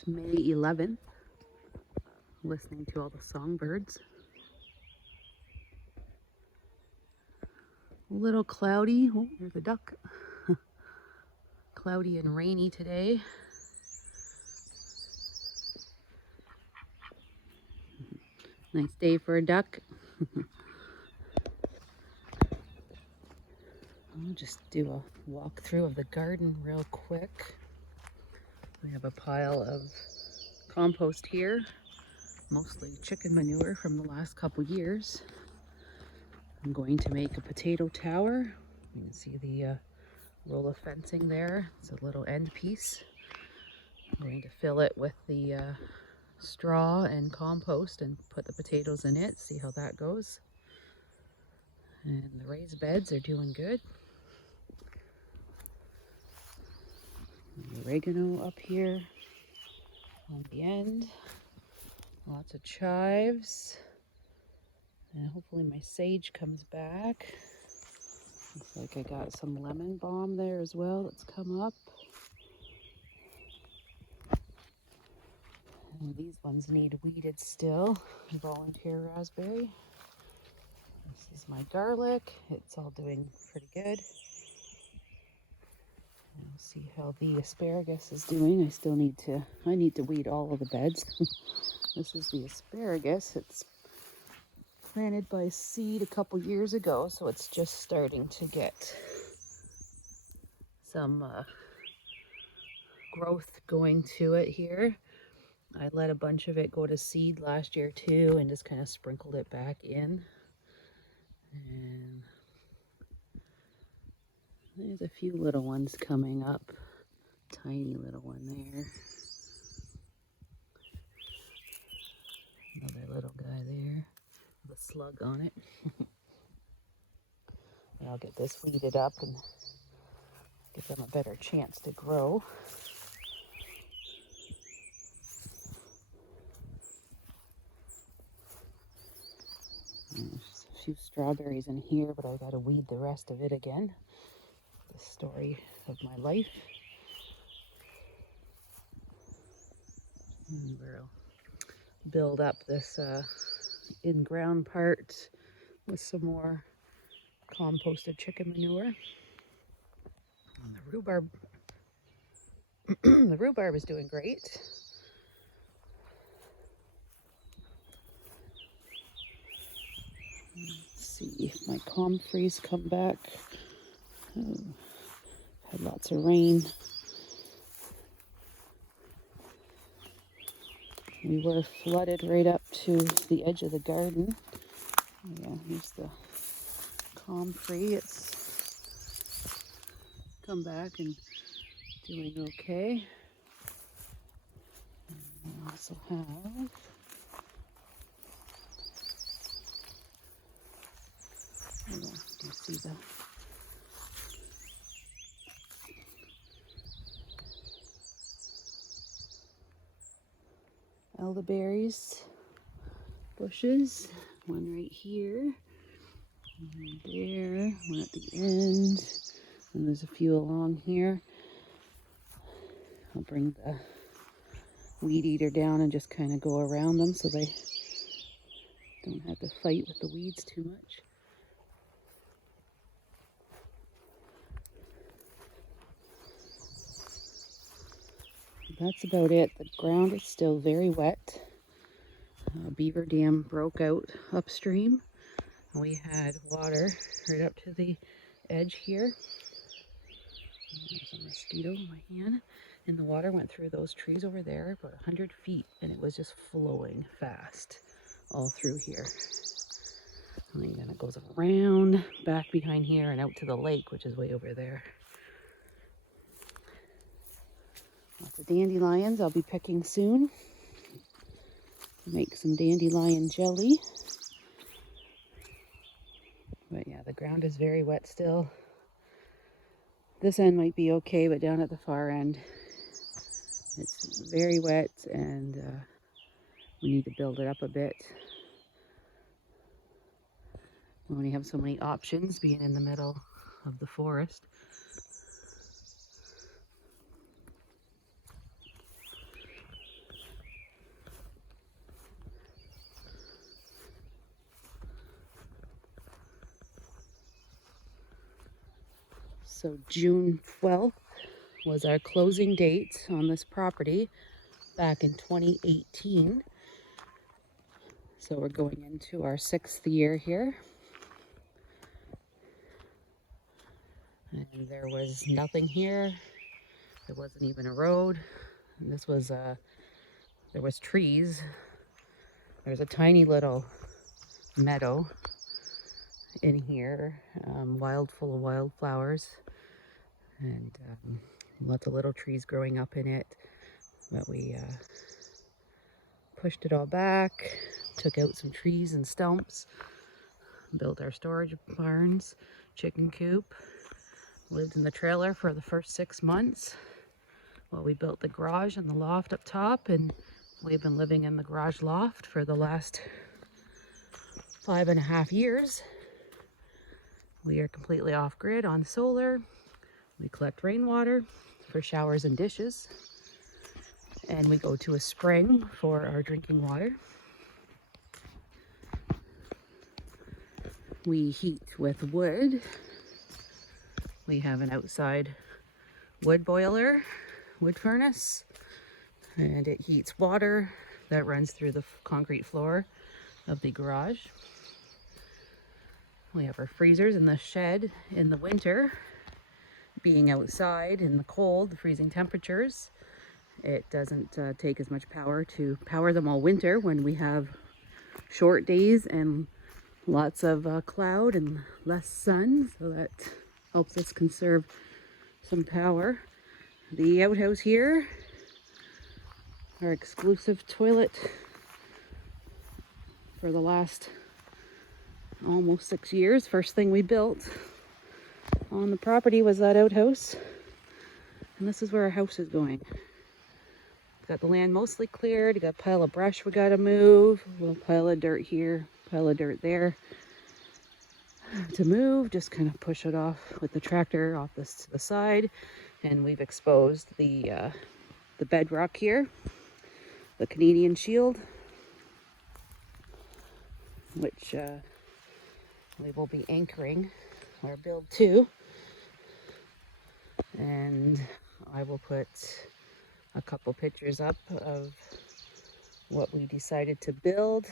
It's May 11th. Listening to all the songbirds. A little cloudy. Oh, there's a duck. Cloudy and rainy today. Nice day for a duck. I'll just do a walkthrough of the garden real quick. We have a pile of compost here, mostly chicken manure from the last couple years. I'm going to make a potato tower. You can see the roll of fencing there. It's a little end piece. I'm going to fill it with the straw and compost and put the potatoes in it, see how that goes. And the raised beds are doing good. Oregano up here on the end. Lots of chives. And hopefully my sage comes back. Looks like I got some lemon balm there as well that's come up. And these ones need weeded still. Volunteer raspberry. This is my garlic. It's all doing pretty good. And we'll see how the asparagus is doing. I need to weed all of the beds. This is the asparagus. It's planted by seed a couple years ago, so it's just starting to get some growth going to it here. I let a bunch of it go to seed last year too and just kind of sprinkled it back in. And there's a few little ones coming up. Tiny little one there. Another little guy there with a slug on it. And I'll get this weeded up and give them a better chance to grow. There's a few strawberries in here, but I gotta weed the rest of it again. The story of my life. And we'll build up this in-ground part with some more composted chicken manure. And the rhubarb, the rhubarb is doing great. Let's see if my comfreys come back. Oh, had lots of rain. We were flooded right up to the edge of the garden. Yeah, here's the comfrey. It's come back and doing okay. And we also have you see the elderberries bushes, one right here, one there, one at the end, and there's a few along here. I'll bring the weed eater down and just kind of go around them so they don't have to fight with the weeds too much. That's about it. The ground is still very wet. Beaver Dam broke out upstream. We had water right up to the edge here. There's a mosquito in my hand. And the water went through those trees over there about 100 feet, and it was just flowing fast all through here. And then it goes around back behind here and out to the lake, which is way over there. Lots of dandelions I'll be picking soon. Make some dandelion jelly. But yeah, the ground is very wet still. This end might be okay, but down at the far end, it's very wet and we need to build it up a bit. We only have so many options being in the middle of the forest. So June 12th was our closing date on this property back in 2018. So we're going into our 6th year here. And there was nothing here. There wasn't even a road. And this was, there was trees. There's a tiny little meadow in here, full of wildflowers, and lots of little trees growing up in it. But we pushed it all back, took out some trees and stumps, built our storage barns, chicken coop, lived in the trailer for the first 6 months while we built the garage and the loft up top, and we've been living in the garage loft for the last 5.5 years. We are completely off-grid on solar. We collect rainwater for showers and dishes, and we go to a spring for our drinking water. We heat with wood. We have an outside wood boiler, wood furnace, and it heats water that runs through the concrete floor of the garage. We have our freezers in the shed in the winter. Being outside in the cold, the freezing temperatures, it doesn't take as much power to power them all winter when we have short days and lots of cloud and less sun, so that helps us conserve some power. The outhouse here, our exclusive toilet for the last almost 6 years. First thing we built on the property was that outhouse, and this is where our house is going. Got the land mostly cleared. Got a pile of brush we gotta move, a little pile of dirt here, pile of dirt there to move. Just kind of push it off with the tractor off this to the side, and we've exposed the bedrock here, the Canadian shield, which we will be anchoring our build to. And I will put a couple pictures up of what we decided to build.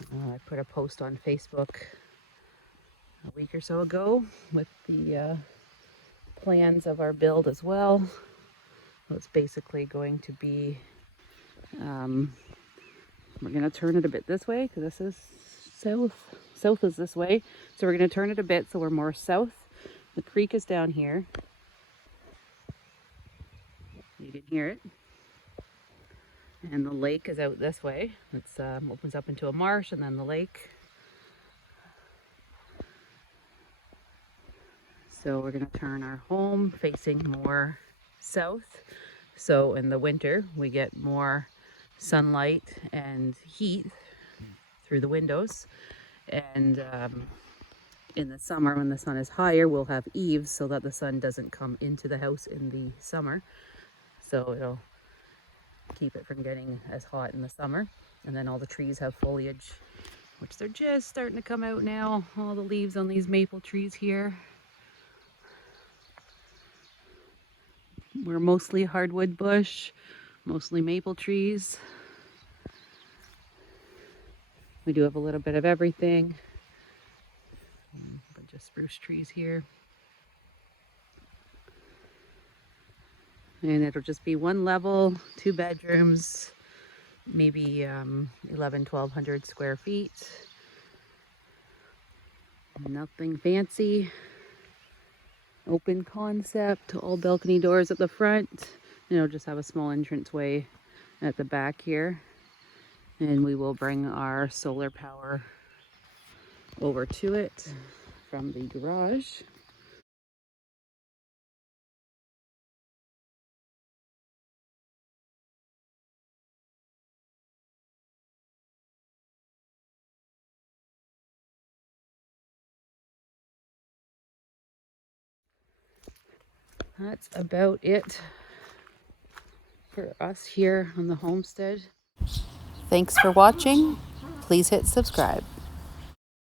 I put a post on Facebook a week or so ago with the plans of our build as well. So it's basically going to be, we're going to turn it a bit this way because this is south. South is this way. So we're going to turn it a bit so we're more south. The creek is down here. You can hear it. And the lake is out this way. It opens up into a marsh and then the lake. So we're going to turn our home facing more south. So in the winter we get more sunlight and heat through the windows. And in the summer, when the sun is higher, we'll have eaves so that the sun doesn't come into the house in the summer. So it'll keep it from getting as hot in the summer. And then all the trees have foliage, which they're just starting to come out now. All the leaves on these maple trees here. We're mostly hardwood bush, mostly maple trees. We do have a little bit of everything. A bunch of spruce trees here. And it'll just be one level, 2 bedrooms, maybe 1,100 square feet. Nothing fancy. Open concept, all balcony doors at the front. And it'll just have a small entranceway at the back here. And we will bring our solar power over to it from the garage. That's about it for us here on the homestead. Thanks for watching. Please hit subscribe.